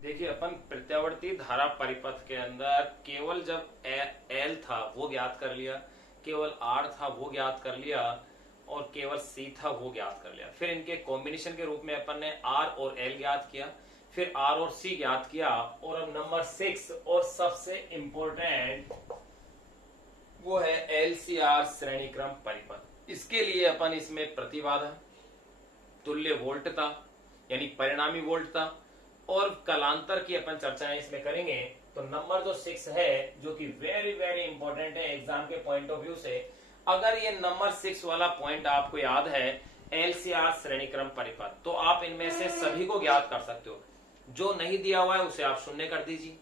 देखिए अपन प्रत्यावर्ती धारा परिपथ के अंदर केवल जब एल था वो ज्ञात कर लिया, केवल आर था वो ज्ञात कर लिया और केवल सी था वो ज्ञात कर लिया। फिर इनके कॉम्बिनेशन के रूप में अपन ने आर और एल ज्ञात किया, फिर आर और सी ज्ञात किया। और अब नंबर 6 और सबसे इंपॉर्टेंट वो है एलसीआर श्रेणी क्रम परिपथ। इसके लिए अपन इसमें प्रतिबाधा, तुल्य वोल्टता यानी परिणामी वोल्टता और कलांतर की अपन चर्चाएं इसमें करेंगे। तो नंबर जो 6 है जो कि वेरी वेरी इंपॉर्टेंट है एग्जाम के पॉइंट ऑफ व्यू से, अगर ये नंबर 6 वाला पॉइंट आपको याद है एलसीआर श्रेणी क्रम परिपथ, तो आप इनमें से सभी को ज्ञात कर सकते हो। जो नहीं दिया हुआ है उसे आप शून्य कर दीजिए,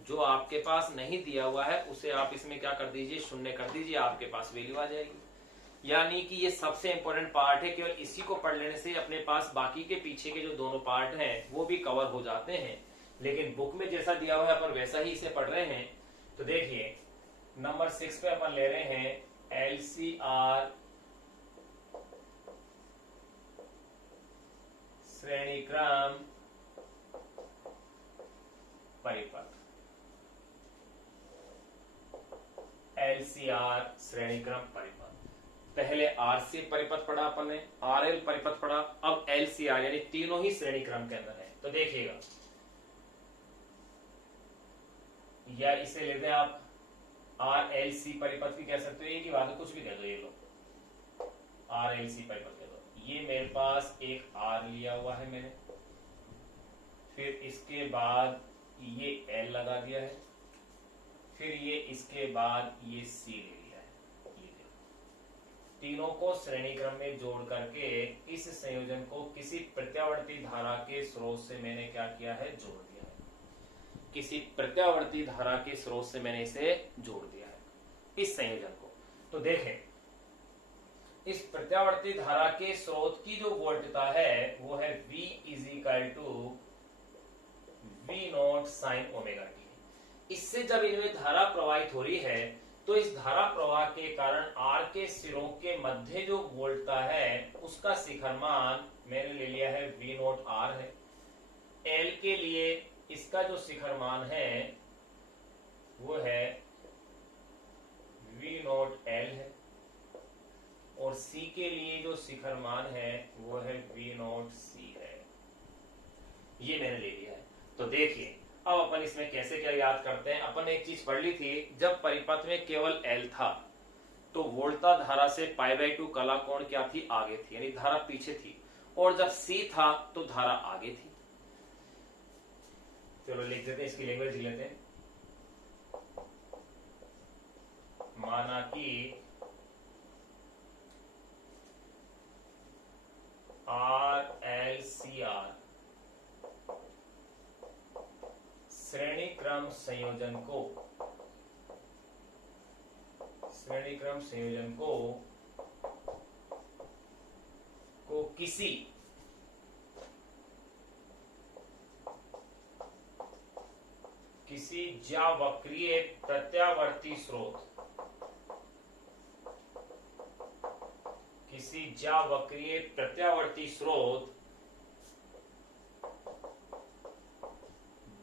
जो आपके पास नहीं दिया हुआ है उसे आप इसमें क्या कर दीजिए, शून्य कर दीजिए, आपके पास वैल्यू आ जाएगी। यानी कि ये सबसे इंपॉर्टेंट पार्ट है, केवल इसी को पढ़ लेने से अपने पास बाकी के पीछे के जो दोनों पार्ट हैं वो भी कवर हो जाते हैं। लेकिन बुक में जैसा दिया हुआ है अपन वैसा ही इसे पढ़ रहे हैं। तो देखिए नंबर 6 पे अपन ले रहे हैं एलसीआर श्रेणी क्रम परिपथ। एलसीआर श्रेणी क्रम परिपथ, पहले आरसी परिपथ पढ़ा अपन ने, आरएल परिपथ पढ़ा, अब एलसीआर यानी तीनों ही श्रेणी क्रम के अंदर है। तो देखिएगा, या इसे लेते हैं आप आर एल सी परिपथ भी कह सकते हो, एक ही बात है, कुछ भी कह दो, ये लो आर एल सी परिपथ कह दो। ये मेरे पास एक आर लिया हुआ है मैंने, फिर इसके बाद ये एल लगा दिया है, फिर ये इसके बाद ये सी ले लिया है। ये देखो, तीनों को श्रेणी क्रम में जोड़ करके इस संयोजन को किसी प्रत्यावर्ती धारा के स्रोत से मैंने क्या किया है, जोड़ दिया है। किसी प्रत्यावर्ती धारा के स्रोत से मैंने इसे जोड़ दिया है इस संयोजन को। तो देखें, इस प्रत्यावर्ती धारा के स्रोत की जो वोल्टता है वो है V is equal to we naught sine omega t. इससे जब इनमें धारा प्रवाहित हो रही है तो इस धारा प्रवाह के कारण आर के सिरों के मध्य जो वोल्टता है उसका शिखर मान मैंने ले लिया है वी नॉट आर है। एल के लिए इसका जो शिखर मान है वो है वी नॉट एल है, और सी के लिए जो शिखर मान है वो है वी नॉट सी है। ये मैंने ले लिया है। तो देखिए अब अपन इसमें कैसे क्या याद करते हैं। अपन ने एक चीज पढ़ ली थी, जब परिपथ में केवल एल था तो वोल्टा धारा से π/2 कला कोण क्या थी, आगे थी, यानी धारा पीछे थी, और जब सी था तो धारा आगे थी। चलो लिख देते हैं, इसकी लैंग्वेज लेते हैं। माना कि आर एल सी आर श्रेणी क्रम संयोजन को किसी ज्यावक्रीय प्रत्यावर्ती स्रोत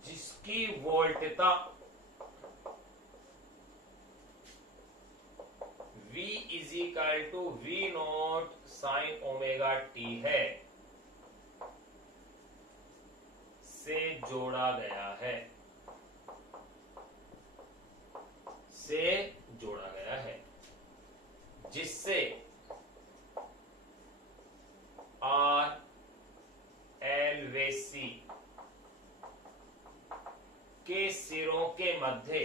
जिसकी वोल्टता V is equal to we naught sine omega t है से जोड़ा गया है, जिससे आर एल व सी के सिरों के मध्य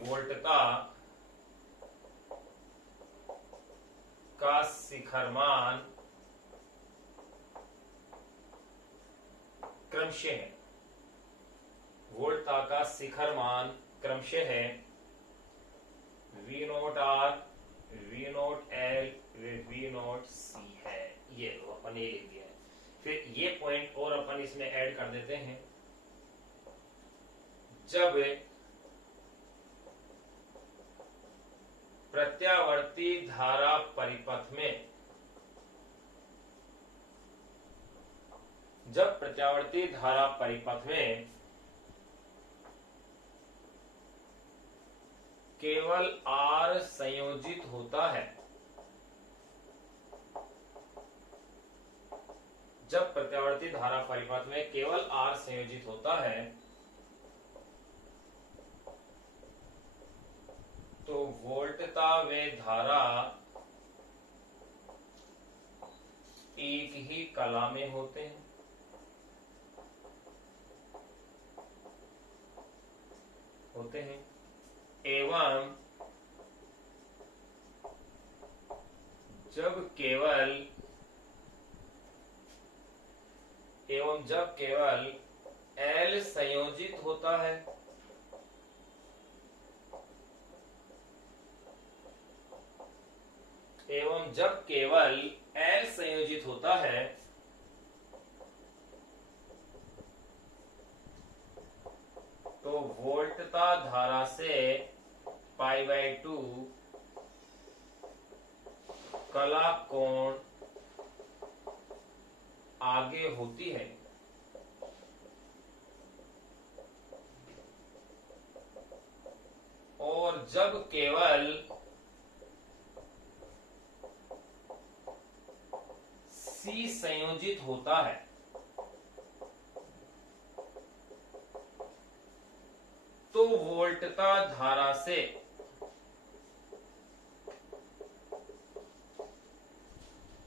वोल्टता का शिखर मान क्रमशः है। वोल्टता का शिखर मान क्रमशः है V naught R, V naught L, V naught C है। ये लो अपन ये लिख दिया है। फिर ये पॉइंट और अपन इसमें ऐड कर देते हैं, जब प्रत्या प्रत्यावर्ती धारा परिपथ में, जब प्रत्यावर्ती धारा परिपथ में केवल R संयोजित होता है, जब प्रत्यावर्ती धारा परिपथ में केवल R संयोजित होता है, तो वोल्टता व धारा एक ही कला में होते हैं। एवं जब केवल L संयोजित होता है, एवं जब केवल L संयोजित होता है, तो वोल्टता धारा से π/2 कला कोण आगे होती है। और जब केवल C संयोजित होता है, तो वोल्टता धारा से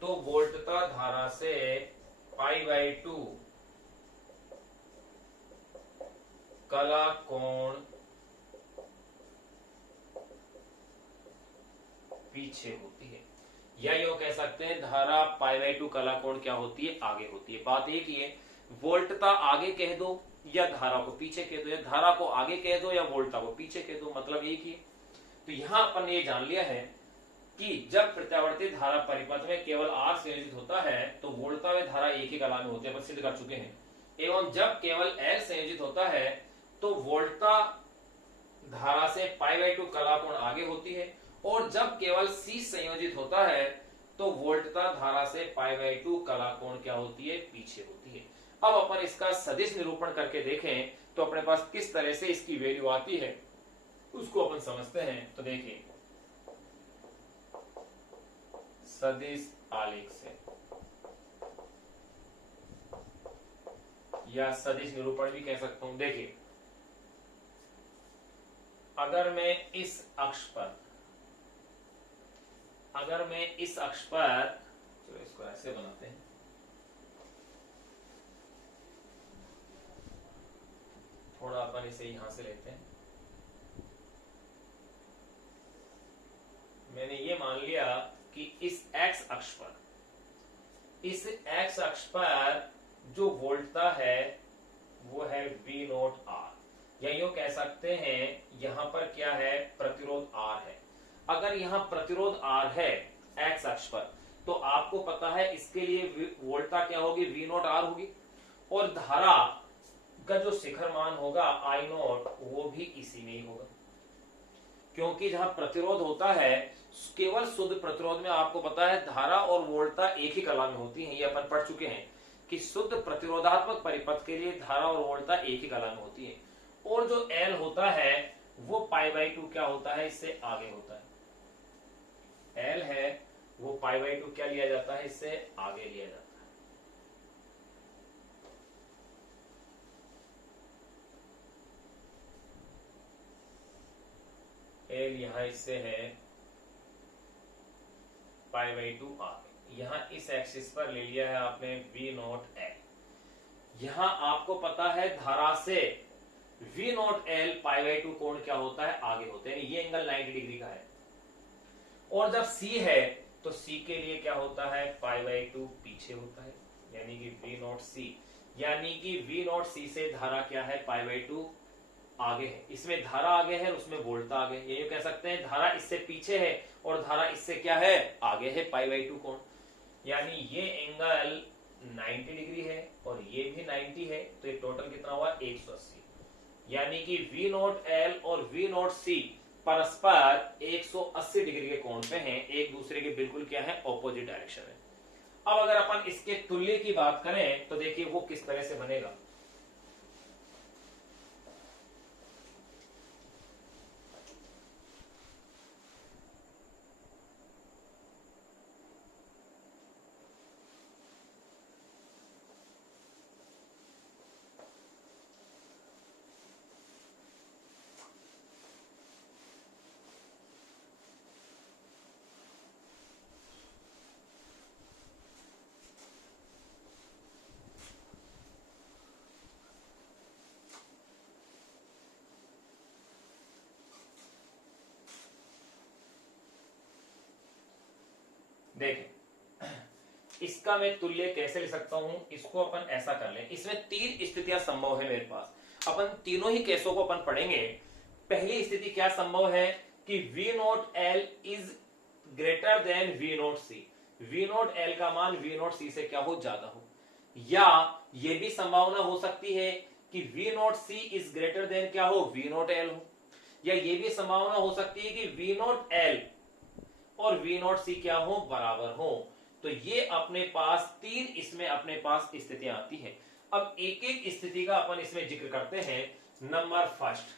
π/2 कला कोण पीछे होती है, या यूं कह सकते हैं धारा π/2 कला कोण क्या होती है, आगे होती है। बात एक ही है, वोल्टता आगे कह दो या धारा को पीछे कह दो, या धारा को आगे कह दो या वोल्टता को पीछे कह दो, मतलब एक ही है। तो यहां अपन ने ये जान लिया है कि जब प्रत्यावर्ती धारा परिपथ में केवल R संयोजित होता है, तो वोल्टता व धारा एक ही कला में होते हैं, अपन सिद्ध कर चुके हैं। एवं जब केवल L संयोजित होता है, तो वोल्टता धारा से π/2 कला कोण आगे होती है। और जब केवल C संयोजित होता है, तो वोल्टता धारा से π/2 कला कोण क्या होती है, पीछे होती है। अब अपन इसका सदिश निरूपण करके देखें तो अपने पास किस तरह से इसकी वैल्यू आती है, उसको अपन समझते हैं। तो देखिए, सदिश आलेख से या सदिश निरूपण भी कह सकता हूं। देखिए, अगर मैं इस अक्ष पर चलो इसको ऐसे बनाते हैं, थोड़ा अपन इसे यहां से लेते हैं। मैंने ये मान लिया कि इस x अक्ष पर जो वोल्टता है वो है V0R, या यूं कह सकते हैं यहां पर क्या है, प्रतिरोध R है। अगर यहां प्रतिरोध R है x अक्ष पर, तो आपको पता है इसके लिए वोल्टता क्या होगी, V0R होगी। और धारा का जो शिखर मान होगा I0, वो भी इसी में ही होगा, क्योंकि जहां प्रतिरोध होता है, केवल शुद्ध प्रतिरोध में आपको पता है धारा और वोल्टता एक ही कला में होती है। ये अपन पढ़ चुके हैं कि शुद्ध प्रतिरोधात्मक परिपथ के लिए धारा और वोल्टता एक ही कला में होती है। और जो L होता है वो π/2 क्या होता है, इससे आगे होता है। L है वो π/2 क्या लिया जाता है, इससे आगे लिया जाता है। L यहां इससे है π/2 आगे। यहां इस एक्सिस पर ले लिया है आपने V0L। यहां आपको पता है धारा से V0L π/2 कोण क्या होता है, आगे होते हैं। ये एंगल 90 डिग्री का है। और जब C है तो C के लिए क्या होता है, π/2 पीछे होता है, यानी कि V0C, यानी कि V0C से धारा क्या है, π/2 आगे है। इसमें धारा आगे है, उसमें वोल्टता आगे है। ये कह सकते हैं धारा इससे पीछे है और धारा इससे क्या है, आगे है, π/2 कोण। यानी ये एंगल 90 डिग्री है और ये भी 90 है, तो ये टोटल कितना हुआ, 180। यानी कि V0L और V0C परस्पर 180 डिग्री के कोण पे हैं, एक दूसरे के बिल्कुल क्या है, ऑपोजिट डायरेक्शन में। अब अगर अपन इसके तुल्य की बात करें तो देखिए वो किस तरह से बनेगा। देखें, इसका मैं तुल्य कैसे ले सकता हूं, इसको अपन ऐसा कर लें, इसमें 3 स्थितियां संभव है मेरे पास, अपन तीनों ही केसों को अपन पढ़ेंगे। पहली स्थिति क्या संभव है कि V naught L is greater than V naught C, V naught L का मान V नोट सी से क्या हो, ज्यादा हो। या यह भी संभावना हो सकती है कि V naught C is greater than क्या हो, V नोट एल हो। या यह भी संभावना हो सकती है कि V नोट एल और V नोट सी क्या हो, बराबर हो। तो ये अपने पास 3 इसमें अपने पास स्थितियां आती हैं। अब एक एक स्थिति का अपन इसमें जिक्र करते हैं। नंबर फर्स्ट,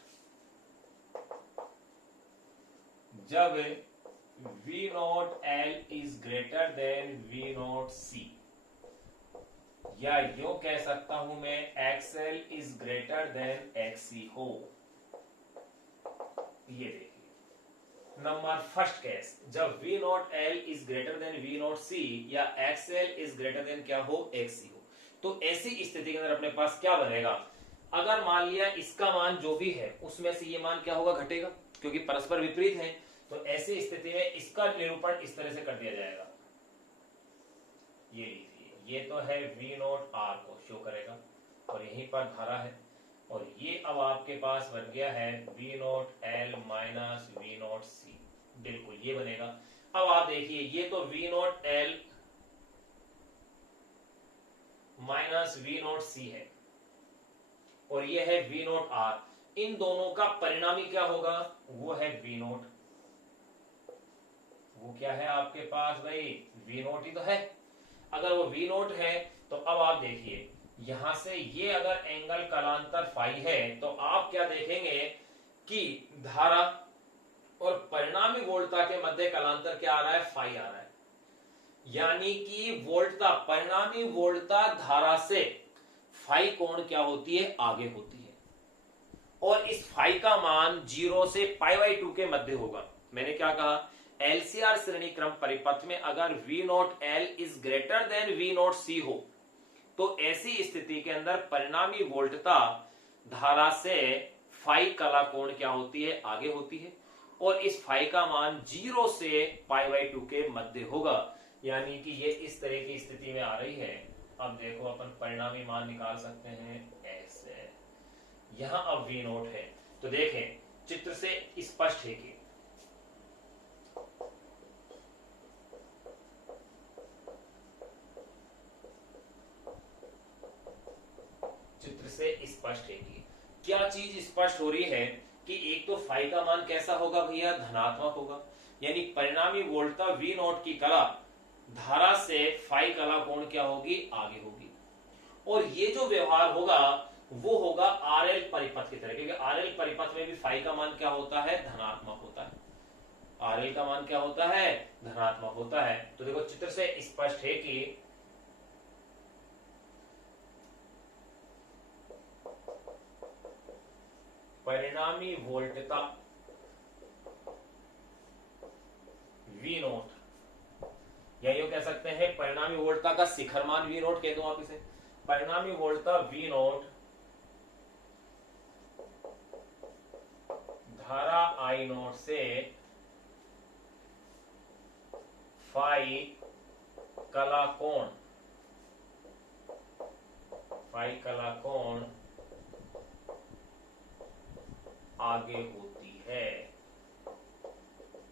जब V naught L is greater than V naught C, या यूं कह सकता हूं मैं XL is greater than XC हो। ये देखिए नंबर फर्स्ट केस, जब V naught L is greater than V naught C या XL इज ग्रेटर देन क्या हो, XC हो। तो ऐसी स्थिति के अंदर अपने पास क्या बनेगा, अगर मान लिया इसका मान जो भी है उसमें से ये मान क्या होगा, घटेगा, क्योंकि परस्पर विपरीत है। तो ऐसी स्थिति में इसका निरूपण इस तरह से कर दिया जाएगा। ये लीजिए, ये तो है V नोट R को शो करेगा और यहीं पर धारा है, और ये अब आपके पास बन गया है V naught L minus V naught C, बिल्कुल ये बनेगा। अब आप देखिए, ये तो V naught L minus V naught C है और ये है V नोट R। इन दोनों का परिणामी क्या होगा, वो है V नोट। वो क्या है आपके पास भाई, V नोट ही तो है। अगर वो V नोट है तो अब आप देखिए, यहां से ये अगर एंगल कलांतर फाई है तो आप क्या देखेंगे कि धारा और परिणामी वोल्टता के मध्य कलांतर क्या आ रहा है, फाई आ रहा है। यानी कि वोल्टता, परिणामी वोल्टता धारा से फाई कोण क्या होती है, आगे होती है। और इस फाई का मान 0 से π/2 के मध्य होगा। मैंने क्या कहा, एलसीआर श्रेणी क्रम परिपथ में अगर V naught L is greater than V naught C हो तो ऐसी स्थिति के अंदर परिणामी वोल्टता धारा से फाई कला कोण क्या होती है, आगे होती है। और इस फाई का मान 0 से π/2 के मध्य होगा। यानी कि ये इस तरह की स्थिति में आ रही है। अब देखो अपन परिणामी मान निकाल सकते हैं ऐसे। यहां अब V नोट है तो देखें चित्र से स्पष्ट है कि स्पष्ट है कि क्या चीज स्पष्ट हो रही है कि एक तो फाई का मान कैसा होगा भैया, धनात्मक होगा। यानी परिणामी वोल्टता V नोट की कला धारा से फाई कला कोण क्या होगी, आगे होगी। और ये जो व्यवहार होगा वो होगा RL परिपथ की तरह, क्योंकि RL परिपथ में भी फाई का मान क्या होता है, धनात्मक होता है। RL का मान क्या होता है, धनात्मक होता है। तो देखो चित्र से स्पष्ट है कि परिणामी वोल्टता V नोट, या यूं कह सकते हैं परिणामी वोल्टता का शिखर मान V नोट कह दो आप इसे। परिणामी वोल्टता V नोट धारा I नोट से फाई कला कोण आगे होती है,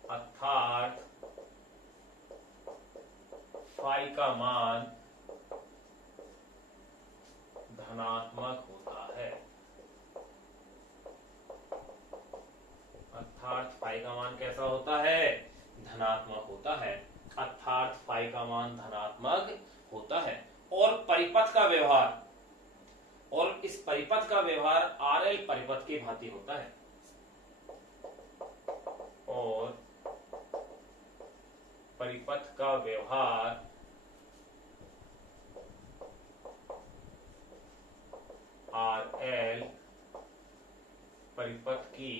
अर्थात फाई का मान धनात्मक होता है। अर्थात फाई का मान कैसा होता है, धनात्मक होता है, अर्थात फाई का मान धनात्मक होता है। और परिपथ का व्यवहार, और इस परिपथ का व्यवहार आर एल परिपथ की भांति होता है, और परिपथ का व्यवहार आर एल परिपथ की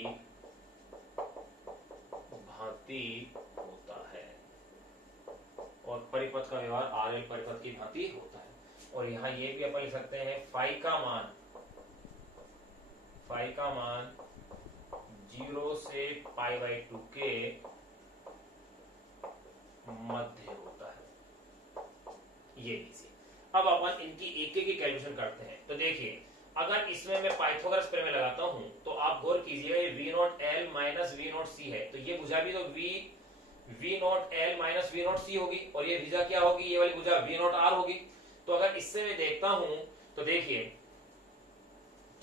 भांति होता है, और परिपथ का व्यवहार आर एल परिपथ की भांति होता है। और यहां ये भी अपन लिख सकते हैं फाई का मान 0 से π/2 के मध्य होता है। ये लीजिए, अब अपन इनकी एक एक की कैलकुलेशन करते हैं। तो देखिए, अगर इसमें मैं पाइथागोरस प्रमेय लगाता हूं तो आप गौर कीजिएगा, ये v naught L minus V naught C है, तो ये भुजा भी तो v naught L minus V naught C होगी, और ये भुजा क्या होगी, ये वाली भुजा v नॉट आर होगी। तो अगर इससे मैं देखता हूं तो देखिए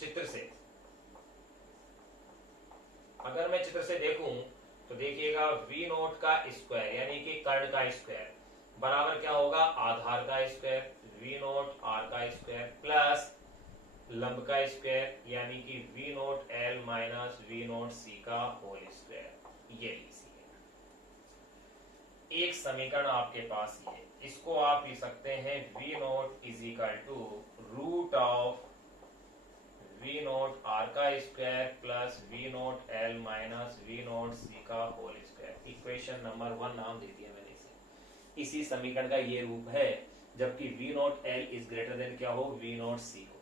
चित्र से, अगर मैं चित्र से देखूं तो देखिएगा v नोट का स्क्वायर यानी कि कर्ण का स्क्वायर बराबर क्या होगा, आधार का स्क्वायर, v नोट r का स्क्वायर प्लस लंब का स्क्वायर यानी कि v naught l minus v naught c का होल स्क्वायर। ये लीजिए एक समीकरण आपके पास, ये इसको आप लिख सकते हैं v naught is equal to root of v naught r का square plus v naught l minus v naught c का होल स्क्वायर। इक्वेशन नंबर 1 नाम दे दिया मैंने इसे। इसी समीकरण का ये रूप है, जबकि v naught l is greater than क्या हो, v नोट c हो।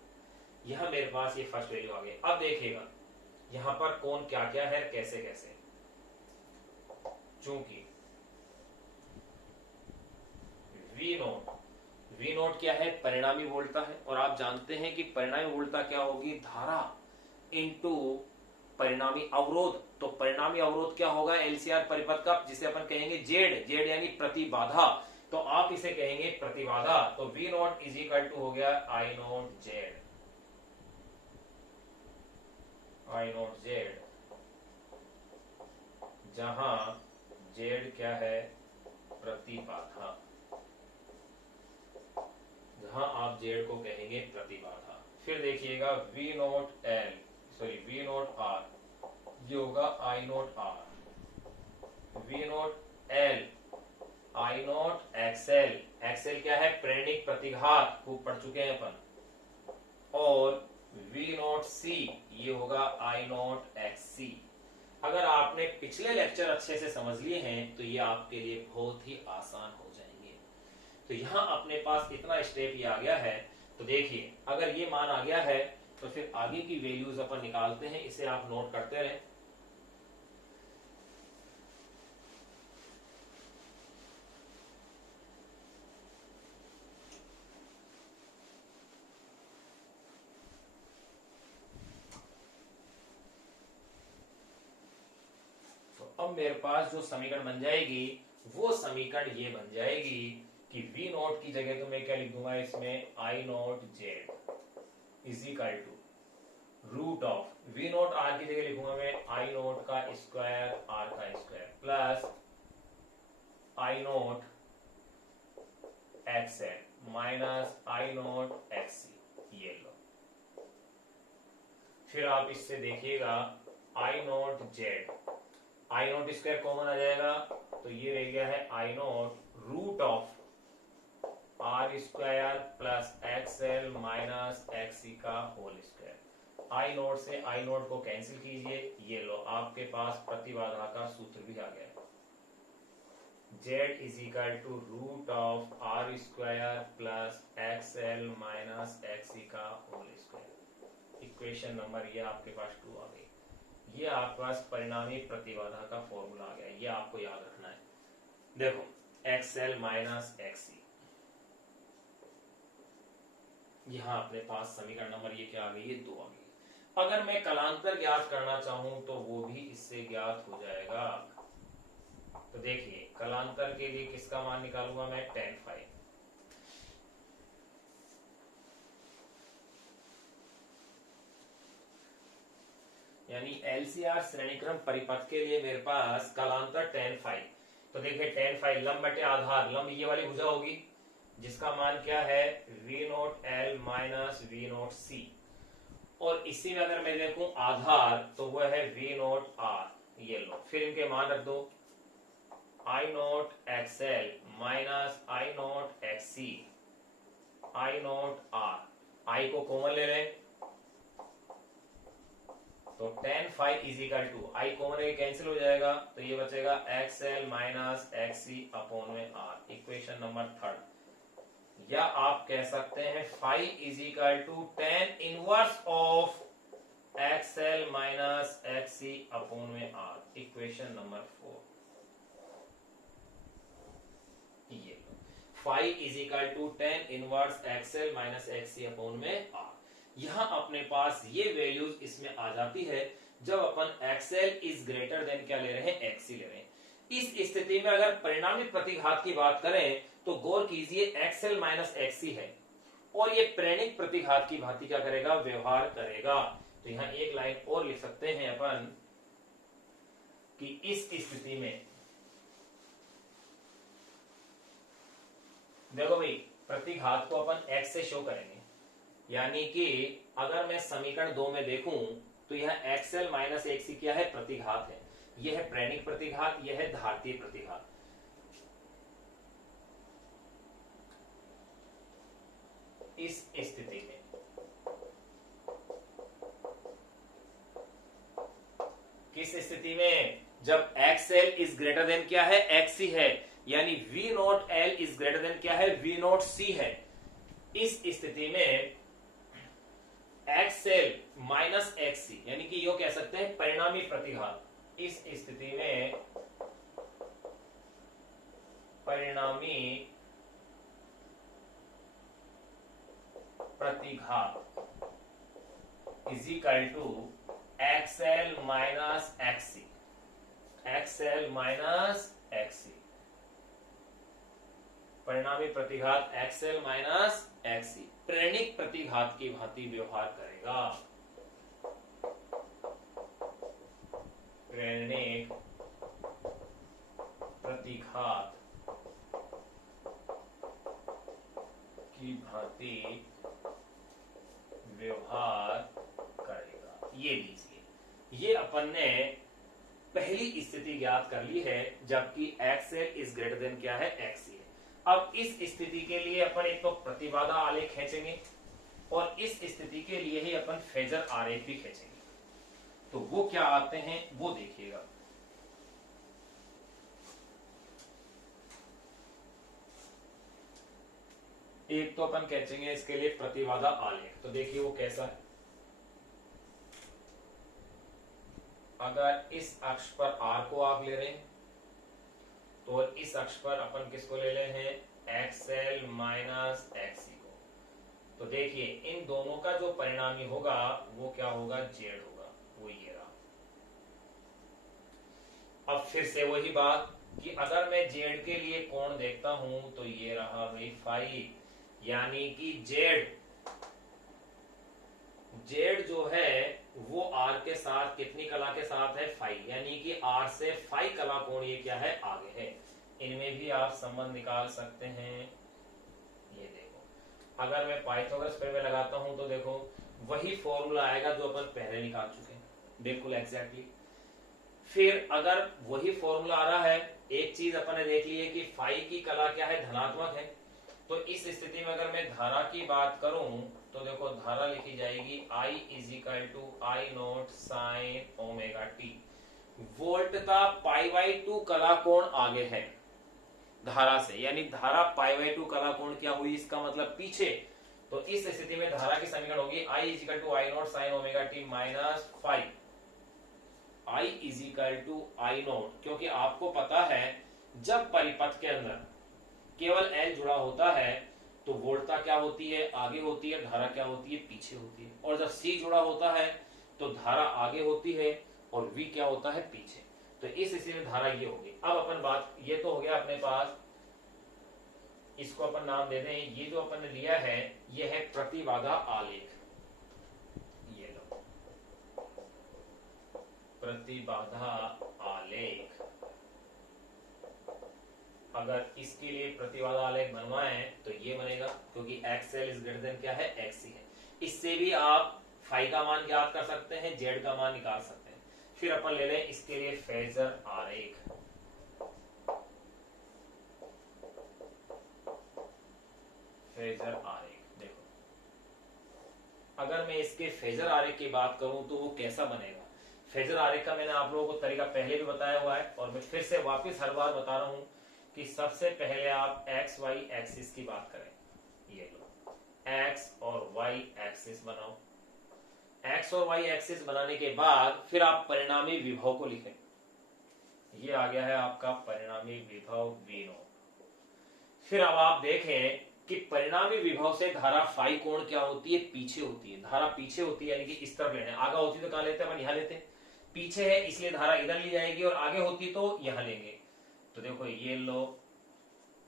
यह मेरे पास ये फर्स्ट वैल्यू आ गई। अब देखिएगा यहां पर कौन क्या क्या है, कैसे कैसे, चूंकि V नोट क्या है, परिणामी वोल्टता है, और आप जानते हैं कि परिणामी वोल्टता क्या होगी, धारा इनटू परिणामी अवरोध। तो परिणामी अवरोध क्या होगा, एलसीआर परिपथ का, जिसे अपन कहेंगे जेड यानी प्रतिबाधा, तो आप इसे कहेंगे प्रतिबाधा। तो V naught is equal to हो गया आई नोट जेड, जहां जेड क्या है, प्रतिबाधा, जहां आप जेड को कहेंगे प्रतिबाधा। फिर देखिएगा V नोट आर, ये होगा I naught R, V naught L I naught XL, XL क्या है, प्रेरणिक प्रतिघात, खूब पढ़ चुके हैं अपन, और V नोट सी ये होगा आई नोट एक्स सी। अगर आपने पिछले लेक्चर अच्छे से समझ लिए हैं तो ये आपके लिए बहुत ही आसान हो जाएंगे। तो यहां अपने पास इतना स्टेप ये आ गया है। तो देखिए अगर ये मान आ गया है तो फिर आगे की वैल्यूज अपन निकालते हैं, इसे आप नोट करते रहें। तो अब मेरे पास जो समीकरण बन जाएगी वो समीकरण ये बन जाएगी कि V नोट की जगह तो मैं क्या लिख दूंगा इसमें, I naught Z is equal to root of V naught R की जगह लिखूंगा मैं आई नोट का स्क्वायर आर का square plus I naught XL minus I naught XC. ये लो, फिर आप इससे देखिएगा I naught Z, I naught square common आ जाएगा तो ये रह गया है I naught root of R square plus XL minus XC का होल स्क्वायर। आई नोट से आई नोट को कैंसिल कीजिए, ये लो आपके पास प्रतिबाधा का सूत्र भी आ गया। Z is equal to root of R square plus XL minus XC का होल स्क्वायर। इक्वेशन नंबर ये आपके पास 2 आ गई। ये आपके पास परिणामी प्रतिबाधा का फॉर्मूला आ गया, ये आपको याद रखना है। देखो एक्सएल माइनस एक्ससी, यहां अपने पास समीकरण नंबर ये क्या आ गई, ये 2 आ गई। अगर मैं कलांतर ज्ञात करना चाहूं तो वो भी इससे ज्ञात हो जाएगा। तो देखिए कलांतर के लिए किसका मान निकालूंगा मैं, tan फाई, यानी LCR श्रेणीक्रम परिपथ के लिए मेरे पास कालांतर tan फाई। तो देखिए tan फाई लंब बटे आधार, लंब ये वाली भुजा होगी जिसका मान क्या है V naught L minus V naught C, और इसी में अगर मैं देखूं आधार तो वह है V नोट R, ये लो। फिर इनके मान रख दो I naught XL minus I naught XC, I naught R, I को कॉमन ले लें तो tan phi is equal to I common है कैंसिल हो जाएगा तो ये बचेगा XL माइनस XC अपॉन में R, इक्वेशन नंबर 3। या आप कह सकते हैं phi is equal to tan inverse of XL minus XC upon में R, इक्वेशन नंबर 4। ये phi is equal to tan inverse XL minus XC upon में R। यहां अपने पास ये वैल्यूज इसमें आ जाती है जब अपन XL इज ग्रेटर देन क्या ले रहे हैं XC ले रहे हैं। इस स्थिति में अगर परिणामी प्रतिघात की बात करें तो गौर कीजिए XL माइनस XC है और ये प्रेरणिक प्रतिघात की भांति क्या करेगा व्यवहार करेगा। तो यहां एक लाइन और लिख सकते हैं अपन कि इस स्थिति में देखो भाई प्रतिघात को अपन x से शो करेंगे, यानी कि अगर मैं समीकरण 2 में देखूं तो यह XL माइनस XC क्या है प्रतिघात है, यह है प्रेरणिक प्रतिघात, यह है धारतीय प्रतिघात। इस स्थिति में किस स्थिति में जब XL इज ग्रेटर देन क्या है XC है, यानी V naught L is greater than क्या है V नोट C है। इस स्थिति में XL माइनस XC यानी कि यो कह सकते हैं परिणामी प्रतिघात, इस स्थिति में परिणामी प्रतिघात is equal to XL minus XC, XL minus XC, परिणामी प्रतिघात XL माइनस XC प्रेरणिक प्रतिघात की भांति व्यवहार करेगा। प्रेरणिक प्रतिघात की भांति व्यवहार करेगा। ये लीजिए, ये अपन ने पहली स्थिति ज्ञात कर ली है जबकि XL इज ग्रेटर देन क्या है XC है। अब इस स्थिति के लिए अपन एक तो प्रतिबाधा आलेख खींचेंगे और इस स्थिति के लिए ही अपन फेजर आरेख भी खींचेंगे। तो वो क्या आते हैं वो देखिएगा। एक तो अपन खींचेंगे इसके लिए प्रतिबाधा आलेख, तो देखिए वो कैसा है। अगर इस अक्ष पर R को आप ले रहे हैं तो इस अक्ष पर अपन किसको ले रहे हैं XL माइनस XC को, तो देखिए इन दोनों का जो परिणामी होगा वो क्या होगा Z होगा, वो ये रहा। अब फिर से वही बात कि अगर मैं Z के लिए कोण देखता हूं तो ये रहा भाई फाई, यानी कि Z जो है वो R के साथ कितनी कला के साथ है फाई, यानी कि R से फाई कला कोण ये क्या है आगे है। इनमें भी आप संबंध निकाल सकते हैं। ये देखो अगर मैं पाइथागोरस प्रमेय लगाता हूं तो देखो वही फॉर्मूला आएगा जो अपन पहले निकाल चुके हैं, बिल्कुल एग्जैक्टली। फिर अगर वही फॉर्मूला आ रहा है, एक चीज अपन ने देख ली है कि फाई की कला क्या है धनात्मक है, तो इस स्थिति में अगर मैं धारा की बात करूं तो देखो धारा लिखी जाएगी I is equal to I naught sine omega T. वोल्टता π/2 कला कोण आगे है धारा से, यानी धारा π/2 कला कोण क्या हुई, इसका मतलब पीछे। तो इस स्थिति में धारा की समीकरण होगी I is equal to I naught sine omega t minus 5। I is equal to I naught, क्योंकि आपको पता है जब परिपथ के अंदर केवल L जुड़ा होता है तो वोल्टता क्या होती है आगे होती है, धारा क्या होती है पीछे होती है। और जब C जुड़ा होता है तो धारा आगे होती है और V क्या होता है पीछे। तो इस स्थिति में धारा ये होगी। अब अपन बात, ये तो हो गया अपने पास, इसको अपन नाम दे दें, ये जो अपन ने लिया है ये है प्रतिबाधा आलेख। ये लो प्रतिबाधा आलेख, अगर इसके लिए प्रतिबाधा आलेख बनवाएं तो ये बनेगा, क्योंकि एक्सएल इज ग्रेटर देन क्या है, एक्ससी है। इससे भी आप फाई का मान ज्ञात कर सकते हैं, जेड का मान निकाल सकते हैं। फिर अपन ले लें इसके लिए फेजर आरेख। फेजर आरेख देखो, अगर मैं इसके फेजर आरेख की बात करूं तो वो कैसा बनेगा। फेजर आरेख का मैंने आप लोगों को तरीका पहले भी बताया हुआ है, और मैं फिर से वापस हर बार बता रहा हूं कि सबसे पहले आप एक्स वाई एक्सिस की बात करें। ये लो, एक्स और वाई एक्सिस बनाओ। एक्स और वाई एक्सिस बनाने के बाद फिर आप परिणामी विभव को लिखें। ये आ गया है आपका परिणामी विभव V नॉट। फिर अब आप देखें कि परिणामी विभव से धारा फाई कोण क्या होती है, पीछे होती है। धारा पीछे होती है, यानी कि इस तरफ लेने, आगे होती तो कहां लेते हैं अपन, यहां लेते हैं। पीछे है इसलिए धारा इधर ली जाएगी, और आगे होती तो यहां लेंगे। तो देखो ये लो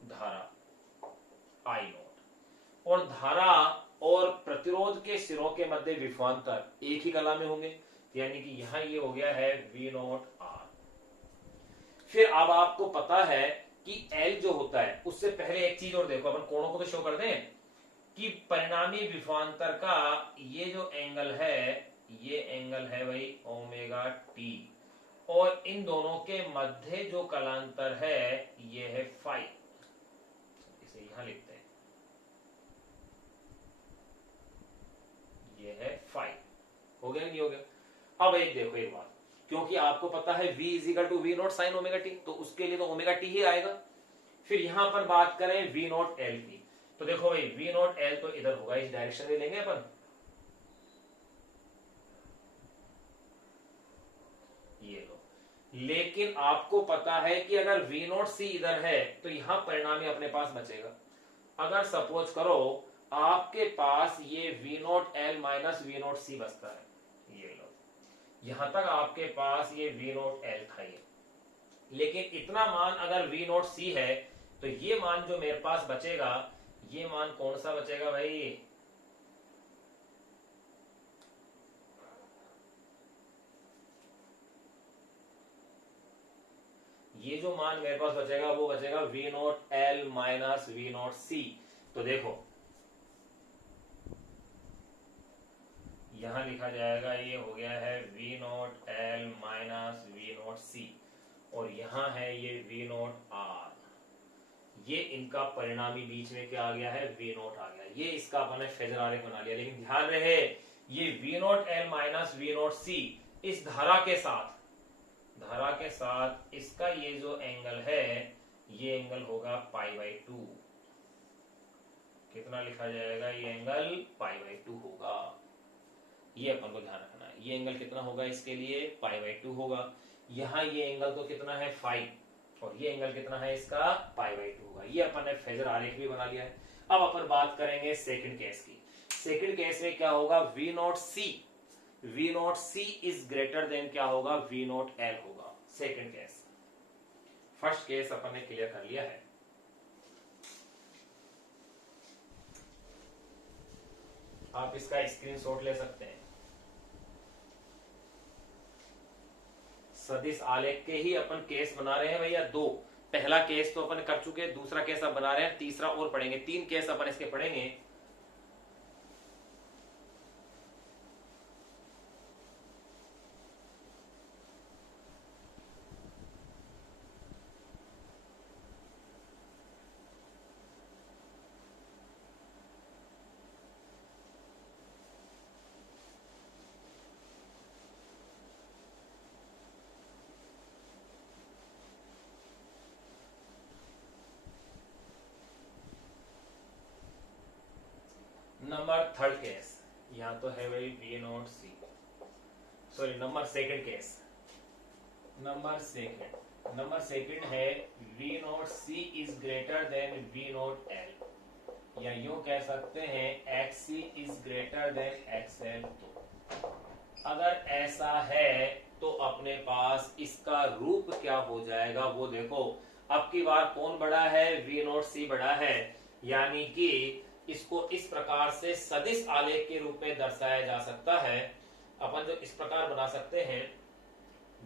धारा I नॉट, और धारा और प्रतिरोध के सिरों के मध्य विभवांतर एक ही कला में होंगे, यानी कि यहां ये हो गया है V नॉट R। फिर अब आपको पता है कि L जो होता है, उससे पहले एक चीज और देखो, अपन कोणों को तो शो कर दें कि परिणामी विभवांतर का ये जो एंगल है, ये एंगल है भाई ओमेगा टी, और इन दोनों के मध्य जो कलांतर है ये है फाई। इसे यहां लिखते हैं, ये है फाई। हो गया नहीं हो गया। अब एक देखो एक बात, क्योंकि आपको पता है v is equal to we naught sine omega t, तो उसके लिए तो ओमेगा टी ही आएगा। फिर यहां पर बात करें वी नॉट एल की, तो देखो भाई वी नॉट एल तो इधर होगा, इस डायरेक्शन में लेंगे अपन। ये लो, लेकिन आपको पता है कि अगर वी नॉट सी इधर है तो यहां परिणामी अपने पास बचेगा। अगर सपोज करो आपके पास ये V naught L minus V naught C बचता है, ये लो, यहां तक आपके पास ये वी नॉट एल था ये, लेकिन इतना मान अगर वी नॉट सी है तो ये मान जो मेरे पास बचेगा, ये मान कौन सा बचेगा भाई, ये जो मान मेरे पास बचेगा वो बचेगा V naught L minus V naught C. तो देखो यहां लिखा जाएगा, ये हो गया है V naught L minus V naught C, और यहां है ये वी नॉट आर। ये इनका परिणामी बीच में क्या आ गया है, वी नॉट आ गया। ये इसका अपने फेजर आरेख बना लिया, लेकिन ध्यान रहे ये V naught L minus V naught C इस धारा के साथ इसका ये जो एंगल है, ये एंगल होगा पाई बाई 2। कितना लिखा जाएगा, ये एंगल पाई बाई 2 होगा। ये अपन को ध्यान रखना है, ये एंगल कितना होगा इसके लिए, पाई बाई 2 होगा। यहाँ ये एंगल तो कितना है 5, और ये एंगल कितना है इसका, पाई बाई 2 होगा। ये अपन ने फेजर आरेख भी बना लिया है। अब अपन बात करेंगे सेकंड केस की। सेकंड केस में क्या होगा, v naught C is greater than क्या होगा, वी नॉट एल होगा। सेकंड केस, फर्स्ट केस अपन ने क्लियर कर लिया है। आप इसका स्क्रीनशॉट ले सकते हैं। सदिश आलेख के ही अपन केस बना रहे हैं भैया दो। पहला केस तो अपन कर चुके हैं, दूसरा केस अब बना रहे हैं, तीसरा और पढ़ेंगे। 3 केस अपन इसके पढ़ेंगे। नंबर थर्ड केस, यहां तो है भाई V naught C, sorry number second case. Number second है V naught C is greater than V naught L, या यूं कह सकते हैं X C is greater than X L. तो अगर ऐसा है तो अपने पास इसका रूप क्या हो जाएगा वो देखो। अब की बार कौन बड़ा है, वी नॉट सी बड़ा है, यानी कि इसको इस प्रकार से सदिश आलेख के रूप में दर्शाया जा सकता है। अपन जो इस प्रकार बना सकते हैं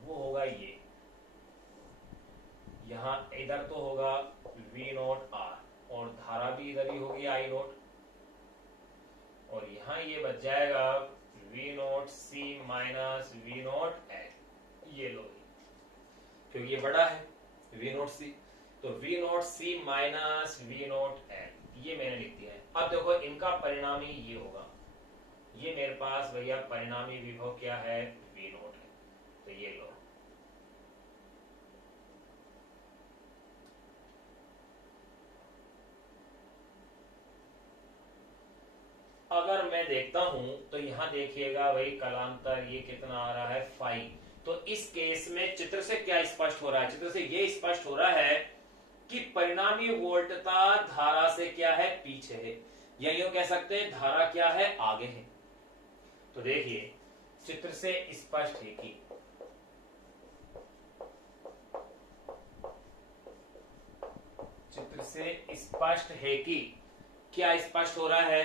वो होगा ये, यहां इधर तो होगा V नोट R और धारा भी इधर ही होगी I नोट, और यहां ये बच जाएगा V naught C minus V naught L। ये लो, क्योंकि ये बड़ा है V नोट C, तो V naught C minus V naught L ये मैंने लिख दिया है। अब देखो इनका परिणामी ये होगा, ये मेरे पास भैया परिणामी विभव क्या है, V नोट है, तो ये लो। अगर मैं देखता हूं तो यहां देखिएगा भाई कलांतर ये कितना आ रहा है 5, तो इस केस में चित्र से क्या स्पष्ट हो रहा है, चित्र से ये स्पष्ट हो रहा है कि परिणामी वोल्टता धारा से क्या है, पीछे है, या यूं कह सकते हैं धारा क्या है, आगे है। तो देखिए चित्र से स्पष्ट है कि चित्र से स्पष्ट है कि क्या स्पष्ट हो रहा है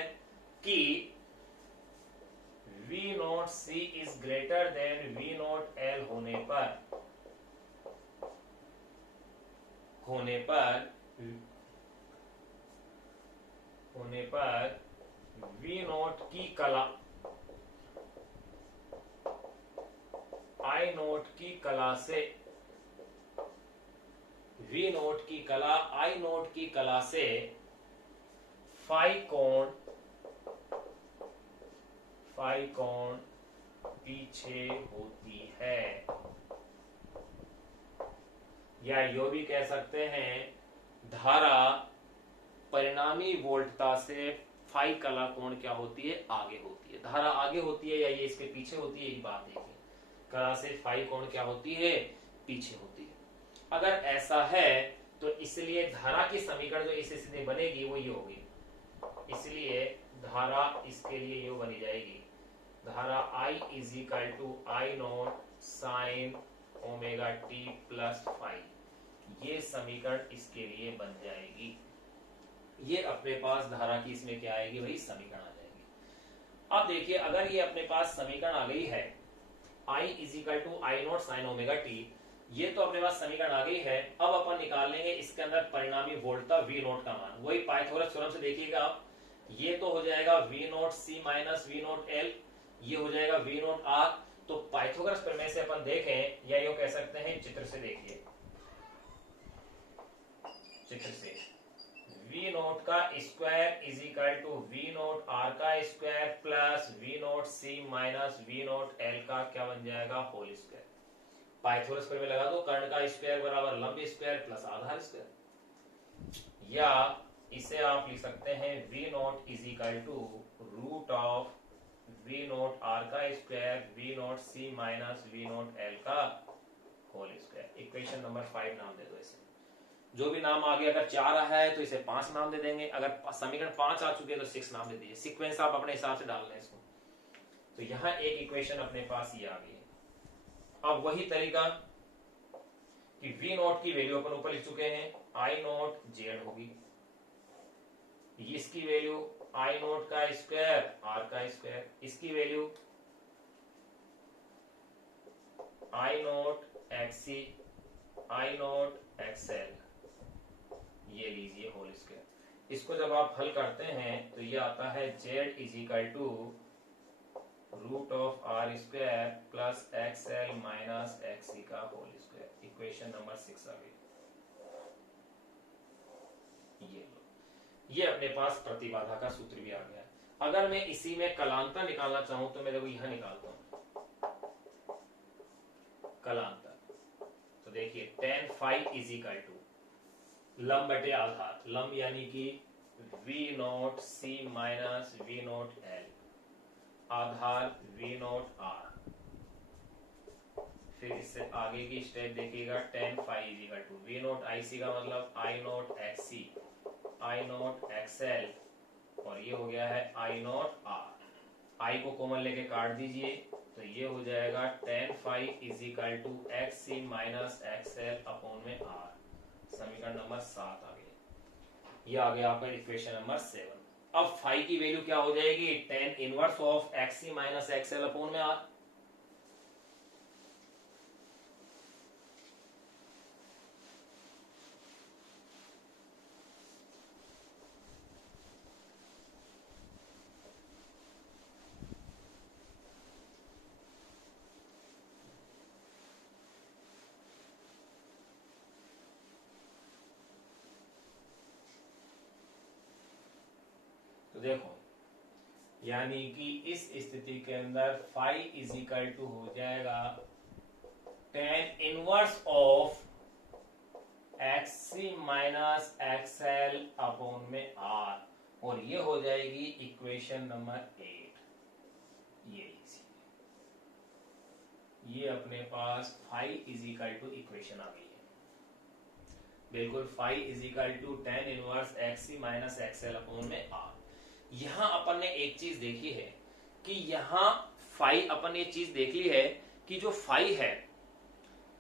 कि V naught C is greater than V naught L होने पर V नोट की कला I नोट की कला से V नोट की कला I नोट की कला से फाई कोण पीछे होती है, या यो भी कह सकते हैं धारा परिणामी वोल्टता से फाई कला कोण क्या होती है, आगे होती है। धारा आगे होती है या ये इसके पीछे होती है, एक बात देखिए, कला से फाई कोण क्या होती है, पीछे होती है। अगर ऐसा है तो इसलिए धारा की समीकरण जो इस स्थिति बनेगी वो ये होगी, इसलिए धारा इसके लिए यो बनी जाएगी, धारा I is equal to I naught sine omega t plus phi, ये समीकरण इसके लिए बन जाएगी। ये अपने पास धारा की इसमें क्या आएगी भाई, समीकरण आ जाएगी। अब देखिए अगर ये अपने पास समीकरण आ गई है I is equal to I naught sine omega t, ये तो अपने पास समीकरण आ गई है। अब अपन निकाल लेंगे इसके अंदर परिणामी वोल्टता V नोट का मान, वही पाइथागोरस थ्योरम से देखिएगा आप, ये तो हो जाएगा V naught C minus V naught L, ये हो जाएगा V नोट R। तो पाइथागोरस प्रमेय से अपन देखें या यो कह सकते हैं चित्र से देखिए, चित्र से V नोट का square is equal to V naught R का square plus V naught C minus V naught L का क्या बन जाएगा, होल स्क्वायर। पाइथागोरस प्रमेय लगा दो, कर्ण का स्क्वायर बराबर लंब स्क्वायर प्लस आधार स्क्वायर, या इसे आप लिख सकते हैं V naught is equal to root of V naught R का square V naught C minus V naught L का होल स्क्वायर। इक्वेशन नंबर 5 नाम दे दो इसे, जो भी नाम आगे, अगर 4 आया है तो इसे 5 नाम दे देंगे, अगर समीकरण 5 आ चुके तो 6 नाम दे दीजिए, सीक्वेंस आप अपने हिसाब से डाल लें इसको। तो यहाँ एक इक्वेशन अपने पास ये आ गई है। अब वही तरीका कि V नोट की वैल्यू अपन ऊपर लिख चुके हैं, I नोट Z होगी, इसकी वैल्यू I नोट का स्क्वायर R का स्क्वायर, इसकी value I naught XC I naught XL, ये लीजिए होल स्क्वायर। इसको जब आप हल करते हैं तो ये आता है Z is equal to root of R square plus XL minus XC का होल स्क्वायर। इक्वेशन नंबर 6 आ गई। ये अपने पास प्रतिबाधा का सूत्र भी आ गया। अगर मैं इसी में कलांतर निकालना चाहूं तो मैं देखो यहां निकालता हूं कलांतर, तो देखिए tan phi is equal to लंब बटे आधार, लंब यानी कि V naught C minus V naught L, आधार V नोट R। फिर इससे आगे की स्टेप देखिएगा, tan phi is equal to V naught IC का मतलब I naught XC I naught XL, और ये हो गया है I नोट R। I को कॉमन लेके काट दीजिए तो ये हो जाएगा tan phi is equal to XC minus XL upon में R। समीकरण नंबर 7 आ गया। ये आ गया आपका इक्वेशन नंबर 7। अब फाई की वैल्यू क्या हो जाएगी, tan inverse of XC minus XL upon में R। देखो, यानी कि इस स्थिति के अंदर फाई इज इक्वल टू हो जाएगा tan inverse of XC minus XL upon में R, और ये हो जाएगी इक्वेशन नंबर 8। ये अपने पास phi is equal to equation आ गई है, बिल्कुल phi is equal to tan inverse XC minus XL upon में R। यहां अपन ने एक चीज देखी है कि यहां फाई, अपन ने चीज देख ली है कि जो फाई है,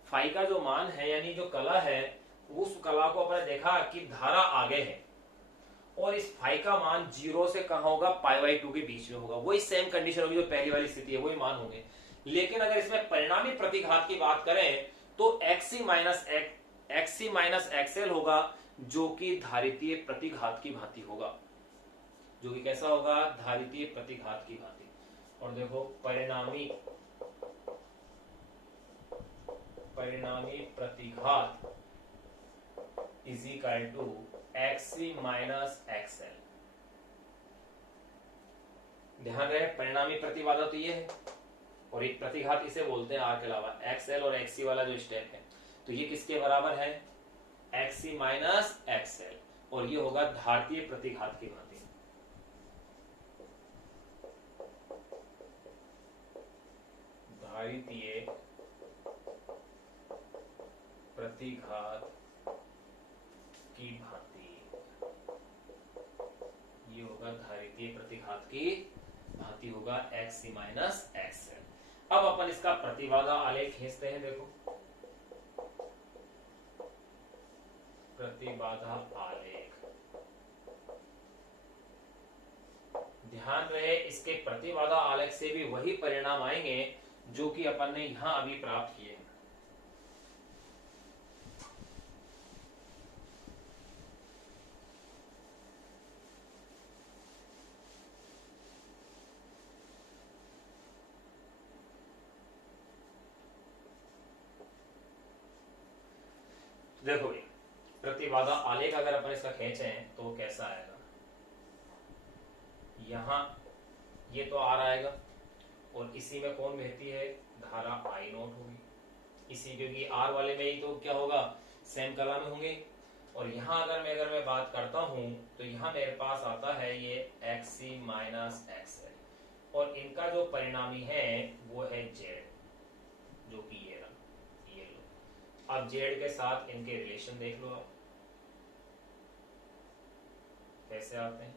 फाई का जो मान है यानी जो कला है, उस कला को अपन ने देखा कि धारा आगे है, और इस फाई का मान 0 से कहां होगा, π/2 के बीच में होगा। वही सेम कंडीशन होगी जो पहली वाली स्थिति है, वही मान होंगे। लेकिन अगर इसमें परिणामी प्रतिघात की बात करें तो XC माइनस XL होगा, जो कि धारितीय प्रतिघात की भांति होगा, जो कि कैसा होगा, धारितीय प्रतिघात की भांति। और देखो परिणामी प्रतिघात is equal to XC minus XL। ध्यान रहे, परिणामी प्रतिबाधा तो ये है, और एक प्रतिघात इसे बोलते हैं R के अलावा। XL और XC वाला जो स्टेप है, तो ये किसके बराबर है, XC माइनस XL, और ये होगा धारितीय प्रतिघात की भांति। धारितीय प्रतिघात की भांति, ये होगा धारितीय प्रतिघात की भांति होगा XC माइनस XL। अब अपन इसका प्रतिबाधा आलेख खींचते हैं। देखो प्रतिबाधा आलेख, ध्यान रहे इसके प्रतिबाधा आलेख से भी वही परिणाम आएंगे जो कि अपन ने यहां अभी प्राप्त किए हैं। देखो भाई, प्रतिबाधा आलेख अगर अपन इसका खींचे तो कैसा आएगा, यहां ये तो R आएगा, और इसी में कौन बहती है, धारा I0 होगी। इसी, क्योंकि R वाले में ही तो क्या होगा, सेम कला में होंगे। और यहां अगर मैं बात करता हूं तो यहां मेरे पास आता है ये XC माइनस XL, और इनका जो परिणामी है वो है Z, जो कि ये लो। अब Z के साथ इनके रिलेशन देख लो आप कैसे आते हैं,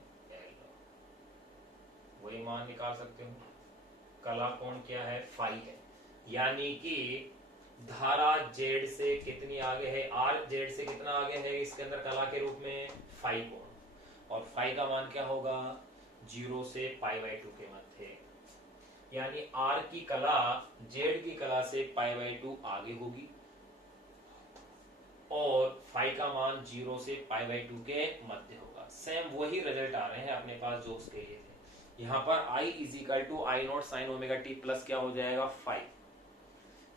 वही मान निकाल सकते हो। कला कोण क्या है, फाई है, यानी कि धारा Z से कितनी आगे है, R Z से कितना आगे है इसके अंदर कला के रूप में, फाई कोण, और फाई का मान क्या होगा, 0 से π/2 के मध्य, यानी R की कला Z की कला से π/2 आगे होगी, और फाई का मान 0 से π/2 के मध्य होगा। सेम वही रिजल्ट आ रहे हैं अपने पास जो उसके लिए थे। यहाँ पर I is equal to I0 sin omega t plus क्या हो जाएगा, 5।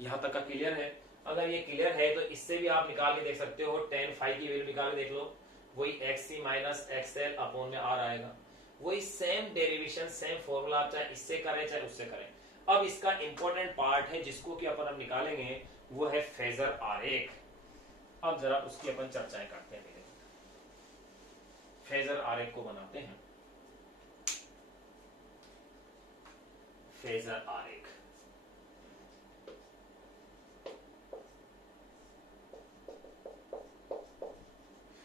यहाँ तक का क्लियर है। अगर ये क्लियर है तो इससे भी आप निकाल के देख सकते हो, tan फाई की वैल्यू निकाल के देख लो, वही XC माइनस XL अपॉन में R आएगा। वही सेम डेरिवेशन, सेम फॉर्मूला, आप चाहे इससे करें चाहे उससे करें। अब इसका इंपॉर्टेंट पार्ट है जिसको कि अपन अब निकालेंगे, वो है फेजर आरेख। अब जरा उसकी अपन चर्चाएं करते हैं। फेजर आरेख को बनाते हैं। फेजर आरेख,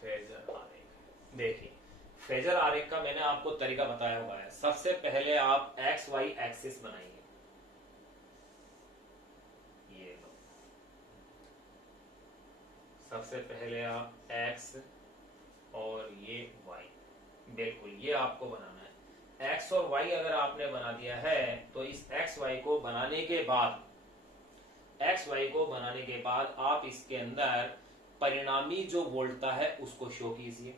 फेजर आरेख देखिए, फेजर आरेख का मैंने आपको तरीका बताया हुआ है। सबसे पहले आप एक्स वाई एक्सिस बनाइए, ये लो, सबसे पहले आप एक्स और ये वाई, बिल्कुल ये आपको बनाना है। एक्स और वाई अगर आपने बना दिया है तो इस एक्स वाई को बनाने के बाद, एक्स वाई को बनाने के बाद आप इसके अंदर परिणामी जो वोल्टता है उसको शो कीजिए।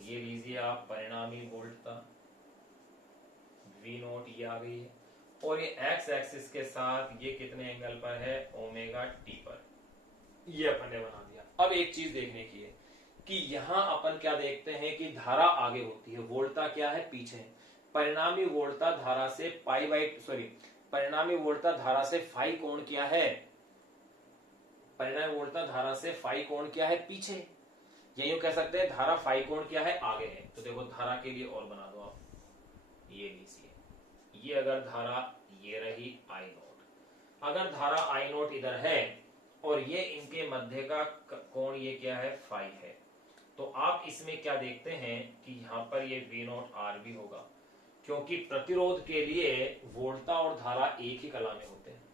ये लीजिए आप परिणामी वोल्टता V नोट, ये आ गई है, और ये एक्स एक्सिस के साथ ये कितने एंगल पर है, ओमेगा टी पर, ये अपन ने बना दिया। अब एक चीज देखने की है कि यहां अपन क्या देखते हैं कि धारा आगे होती है, वोल्टा क्या है पीछे। परिणामी वोल्टा धारा से परिणामी वोल्टा धारा से फाई कोण क्या है, परिणामी वोल्टा धारा से फाई कोण क्या है पीछे। ये यूं कह सकते हैं धारा फाई कोण क्या है आगे है। तो देखो धारा के लिए और बना दो आप, ये लीजिए, ये अगर धारा ये रही आई नोट, अगर धारा आई नोट इधर है और ये इनके मध्य का कोण ये क्या है फाई है, तो आप इसमें क्या देखते हैं कि यहां पर ये वी नोट आर भी होगा, क्योंकि प्रतिरोध के लिए वोल्टा और धारा एक ही कला में होते हैं।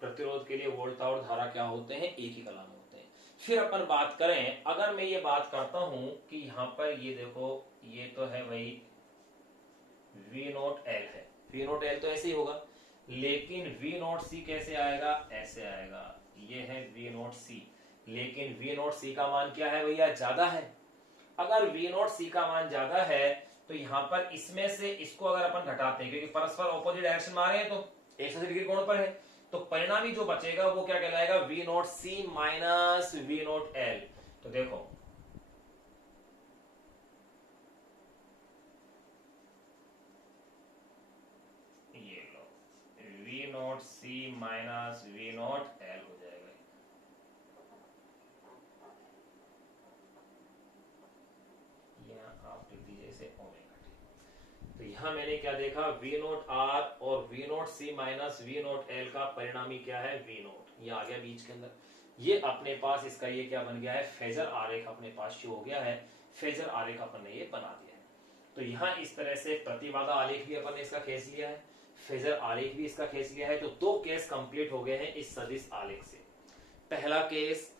प्रतिरोध के लिए वोल्टा और धारा क्या होते हैं, एक ही कला में होते हैं। फिर अपन बात करें, अगर मैं ये बात करता हूं कि यहां पर ये देखो, ये तो है वही वी नोट एल है, वी नोट एल तो ऐसे ही होगा, लेकिन वी नोट सी कैसे आएगा, ऐसे आएगा, ये है वी नोट सी, लेकिन वी नोट सी का मान क्या है भैया, ज्यादा है। अगर वी नोट सी का मान ज्यादा है तो यहां पर इसमें से इसको अगर अपन घटाते हैं, क्योंकि परस्पर ऑपोजिट डायरेक्शन में आ रहे हैं तो 180 डिग्री कोण पर है, तो परिणामी जो बचेगा वो क्या कहलाएगा, V naught C minus we naught L. तो देखो ये लो, V naught C minus we naught L हो जाएगा। यहां आप लिख दीजिए इसे ओमेगा टी। तो यहां मैंने क्या देखा, वी नोट आर और v naught C minus we naught L का परिणामी क्या है, वी नोट, ये आ गया बीच के अंदर। ये अपने पास इसका ये क्या बन गया है, फेजर आरेख अपने पास शो हो गया है, फेजर आरेख अपन ने ये बना दिया है। तो यहां इस तरह से प्रतिबाधा आलेख भी अपन ने इसका खींच लिया है, फेजर आलेख भी इसका खींच लिया है। तो दो केस कंप्लीट हो गए हैं इस सदिश आलेख से। पहला case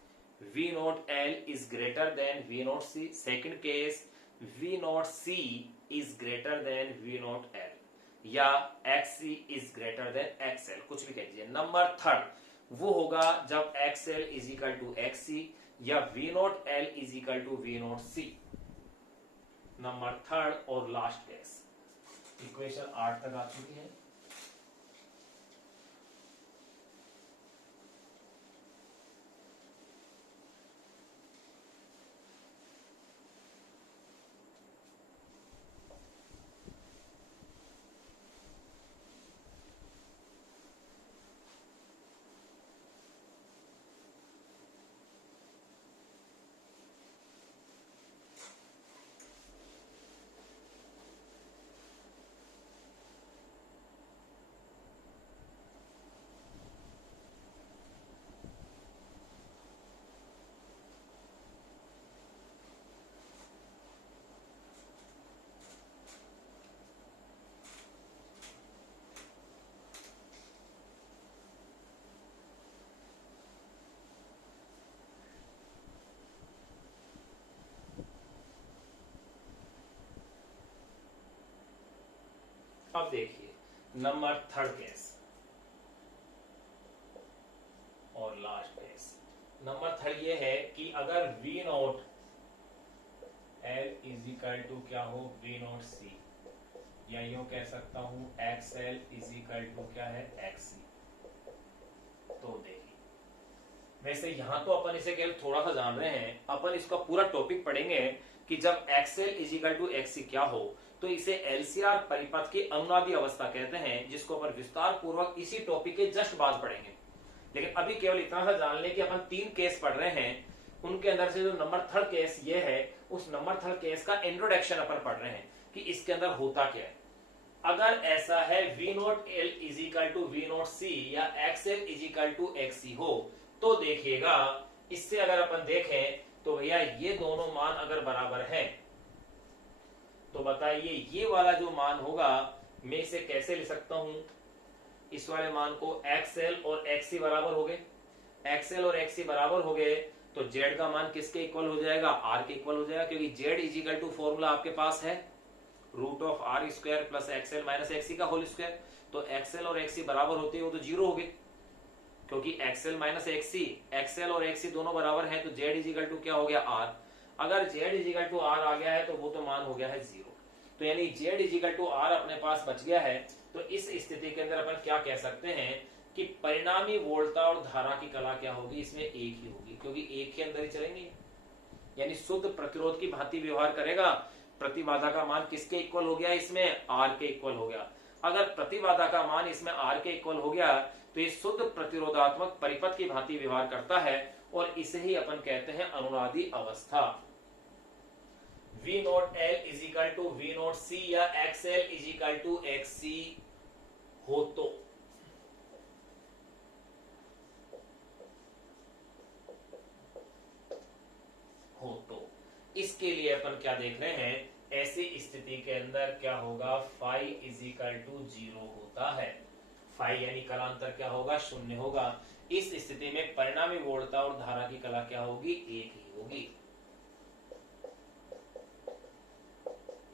v naught L is greater than v naught C, second case v naught C is greater than v naught L, या XC is greater than XL, कुछ भी कह दीजिए। नंबर थर्ड वो होगा जब XL is equal to XC या V naught L is equal to V naught C। Number third और लास्ट केस, इक्वेशन 8 तक आ चुकी है। अब देखिए नंबर थर्ड केस और लास्ट केस। नंबर थर्ड ये है कि अगर V naught L is equal to क्या हो, वी नोट सी, या यूं कह सकता हूं X L is equal to क्या है, एक्स सी। तो देखिए वैसे यहां तो अपन इसे केवल थोड़ा सा जान रहे हैं, अपन इसका पूरा टॉपिक पढ़ेंगे कि जब XL is equal to XC क्या हो तो इसे एलसीआर परिपथ की अनुनादी अवस्था कहते हैं, जिसको अपन विस्तार पूर्वक इसी टॉपिक के जस्ट बाद पढ़ेंगे। लेकिन अभी केवल इतना सा जान ले कि अपन 3 केस पढ़ रहे हैं, उनके अंदर से जो नंबर थर्ड केस ये है, उस नंबर थर्ड केस का इंट्रोडक्शन अपन पढ़ रहे हैं कि इसके अंदर होता क्या है। अगर ऐसा है V naught L is equal to V naught C या X L is equal to X C हो, तो देखिएगा इससे अगर अपन देखें तो भैया ये दोनों मान अगर बराबर हैं तो बताइए ये वाला जो मान होगा मैं इसे कैसे लिख सकता हूं, इस वाले मान को एक्सएल और एक्सी बराबर हो गए, एक्सएल और एक्सी बराबर हो गए तो जेड का मान किसके इक्वल हो जाएगा, आर के इक्वल हो जाएगा, क्योंकि Z is equal to formula आपके पास है root of R square plus XL minus XC का होल स्क्वायर। तो एक्सएल और एक्सी बराबर होते हैं वो तो जीरो हो गए, क्योंकि एक्सएल माइनस एक्सी, एक्सएल और एक्सी दोनों बराबर हैं तो जेड इज इक्वल टू क्या हो गया, आर। अगर Z is equal to R आ गया है तो वो तो मान हो गया है जीरो। तो यानी Z is equal to R अपने पास बच गया है। तो इस स्थिति के अंदर अपन क्या कह सकते हैं कि परिणामी वोल्टता और धारा की कला क्या होगी, इसमें एक ही होगी, क्योंकि एक के अंदर ही चलेंगे, यानी शुद्ध प्रतिरोध की भांति व्यवहार करेगा। प्रतिबाधा का मान किसके इक्वल हो गया, इसमें आर के इक्वल हो गया। अगर प्रतिबाधा का मान इसमें आर के इक्वल हो गया तो ये शुद्ध प्रतिरोधात्मक परिपथ की भांति व्यवहार करता है, और इसे ही अपन कहते हैं अनुनादी अवस्था। V naught L is equal to V naught C या XL is equal to XC हो तो इसके लिए अपन क्या देख रहे हैं, ऐसी स्थिति के अंदर क्या होगा, फाई इज इक्वल टू 0 होता है। फाई यानी कलांतर क्या होगा, 0 होगा। इस स्थिति में परिणामी वोल्टता और धारा की कला क्या होगी, एक ही होगी।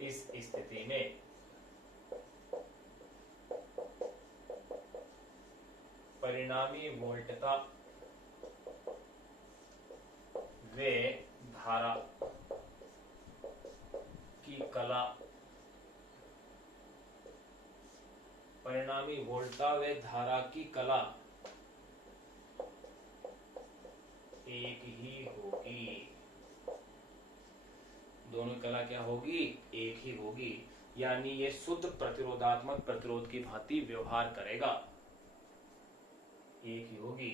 इस स्थिति में परिणामी वोल्टता वे धारा की कला, परिणामी वोल्टता व धारा की कला एक ही होगी। दोनों कला क्या होगी, एक ही होगी, यानी ये शुद्ध प्रतिरोधात्मक प्रतिरोध की भांति व्यवहार करेगा, एक ही होगी।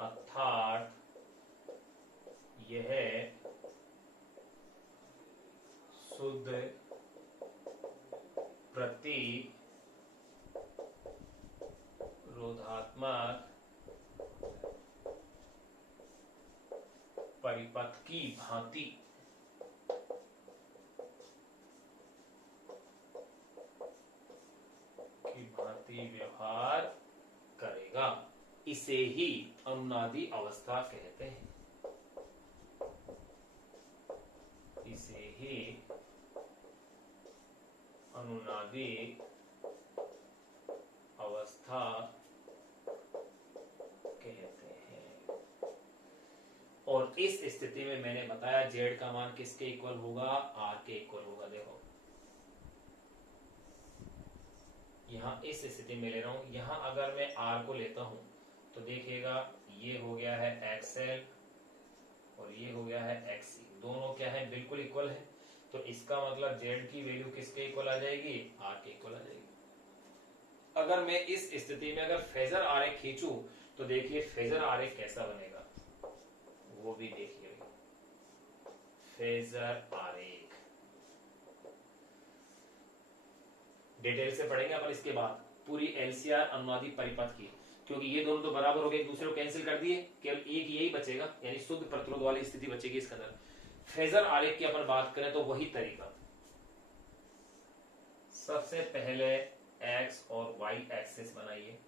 अर्थात यह शुद्ध प्रतिरोधात्मक परिपथ की भांति व्यवहार करेगा। इसे ही अनुनादी अवस्था कहते हैं। इसे ही अनुनादी अवस्था कहते हैं। और इस स्थिति में मैंने बताया जेड का मान किसके इक्वल होगा, आर के इक्वल होगा। देखो यहां इस स्थिति में ले रहा हूं, यहां अगर मैं आर को लेता हूं तो देखिएगा ये हो गया है एक्सएल और ये हो गया है एक्सी, दोनों क्या है, बिल्कुल इक्वल है। तो इसका मतलब जेड की वैल्यू किसके इक्वल आ जाएगी, आर के इक्वल आ जाएगी। अगर मैं इस स्थिति में अगर फेजर आरेख खींचूं तो देखिए फेजर आरेख कैसा बनेगा, वो भी देखिएगा। फेजर आरेख डिटेल से पढ़ेंगे अपन इसके बाद पूरी एलसीआर अनुनादी परिपथ की, क्योंकि ये दोनों तो बराबर हो गए, एक दूसरे को कैंसिल कर दिए, केवल एक यही बचेगा, यानी शुद्ध प्रतिरोध वाली स्थिति बचेगी इसके अंदर। फेजर आरेख की अपन बात करें तो वही तरीका, सबसे पहले एक्स और वाई एक्सिस बनाइए,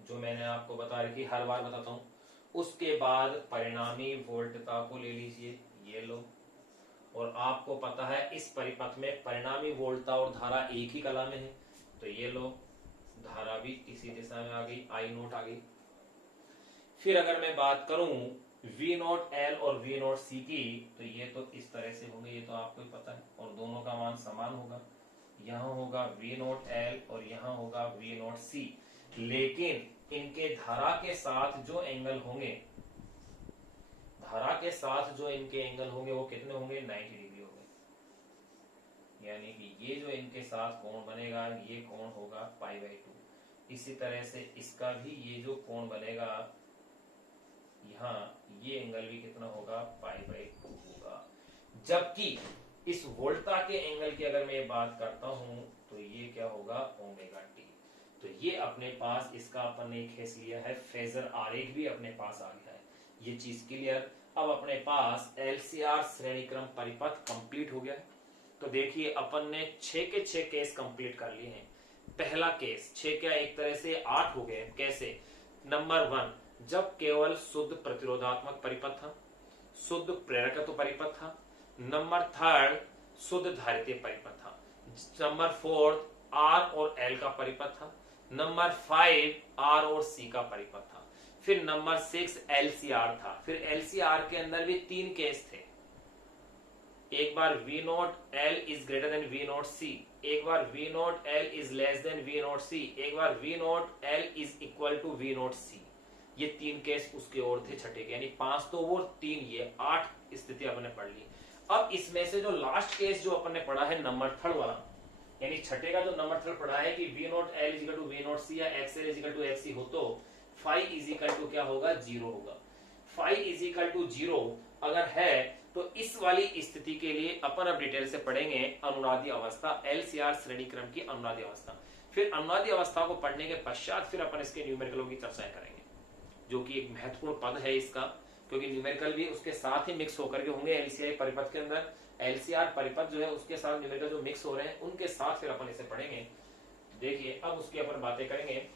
जो मैंने आपको बता रही थी, हर बार बताता हूं। उसके बाद परिणामी वोल्टता को ले लीजिए, ये लो, और आपको पता है इस परिपथ में परिणामी वोल्टता और धारा एक ही कला में है, तो ये लो, धारा भी इसी दिशा में आ गई, आई नोट आ गई। फिर अगर मैं बात करूं V नोट L और V नोट C की, तो ये तो इस तरह से होंगे, ये तो आपको ही पता है, और दोनों का मान समान होगा। यहाँ होगा V नोट L और यहाँ होगा V नोट C, लेकिन इनके धारा के साथ जो एंगल होंगे, धारा के साथ जो इनके एंगल होंगे वो कितने होंगे, 90 डिग्री होंगे, यानी कि ये जो इनके साथ कोण बनेगा ये कोण होगा π/2। इसी तरह से इसका भी ये जो कोण बनेगा यहाँ, ये एंगल भी कितना होगा, π/2 होगा। जबकि इस वोल्टा के एंगल की अगर मैं बात करता हूं तो ये क्या होगा, ω/t। तो ये अपने पास इसका अपन ने खींच लिया है, फेजर आरेख भी अपने पास आ गया है, ये चीज क्लियर। अब अपने पास एलसीआर श्रेणी क्रम परिपथ कंप्लीट हो गया है। तो देखिए अपन ने 6 के 6 केस कंप्लीट कर लिए हैं। पहला केस 6 क्या, एक तरह से 8 हो गए, कैसे, नंबर 1 जब केवल शुद्ध प्रतिरोधात्मक परिपथ था, शुद्ध प्रेरकत्व परिपथ था। नंबर 3 शुद्ध धारितीय परिपथ था। नंबर 4 आर और एल का परिपथ था। नंबर 5 आर और सी का परिपथ था। फिर नंबर 6 एलसीआर था। फिर एलसीआर के अंदर भी 3 केस थे, एक बार V naught L is greater than V naught C, एक बार V naught L is less than V naught C, एक बार V naught L is equal to we naught C. ये 3 केस उसके और थे छठे के, यानी 5 तो वो 3 ये 8 स्थिति अपन ने पढ़ ली। अब इसमें से जो लास्ट केस जो अपन ने पढ़ा है नंबर थर्ड वाला, यानी छठे का जो नंबर थर्ड पढ़ा है कि V naught L is equal to we naught C या X L is equal to X C हो, तो फाइव इजिकल टू क्या होगा, 0 होगा। फाइव इजिकल टू 0 अगर है तो इस वाली स्थिति के लिए अपन अब डिटेल से पढ़ेंगे अनुनादी अवस्था, एलसीआर श्रेणी क्रम की अनुनादी अवस्था। फिर अनुनादी अवस्था को पढ़ने के पश्चात फिर अपन इसके न्यूमेरिकलों की चर्चाएं करेंगे, जो कि एक महत्वपूर्ण पद है इसका, क्योंकि न्यूमेरिकल भी उसके साथ ही मिक्स होकर के होंगे एलसीआई परिपथ के अंदर। एलसीआर परिपथ जो है उसके साथ न्यूमेरिकल जो मिक्स हो रहे हैं उनके साथ फिर अपन इसे पढ़ेंगे। देखिए अब उसकी अपन बातें करेंगे।